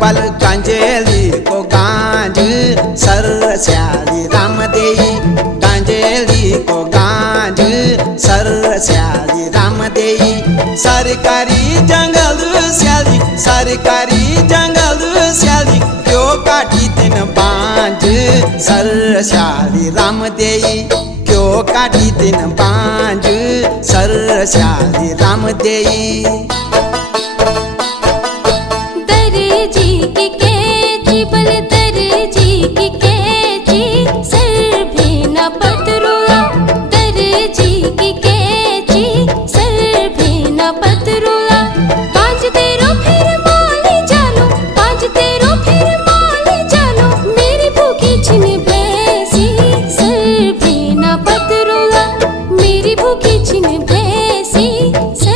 पल कांजेली को गांज सर श्याली राम देई कांजेली को गांज सर श्याली राम देई सरकारी जंगल श्याली क्यों काटी तीन बांझ सर श्याली राम देई क्यों काटी तीन बांझ सर श्याली राम देई।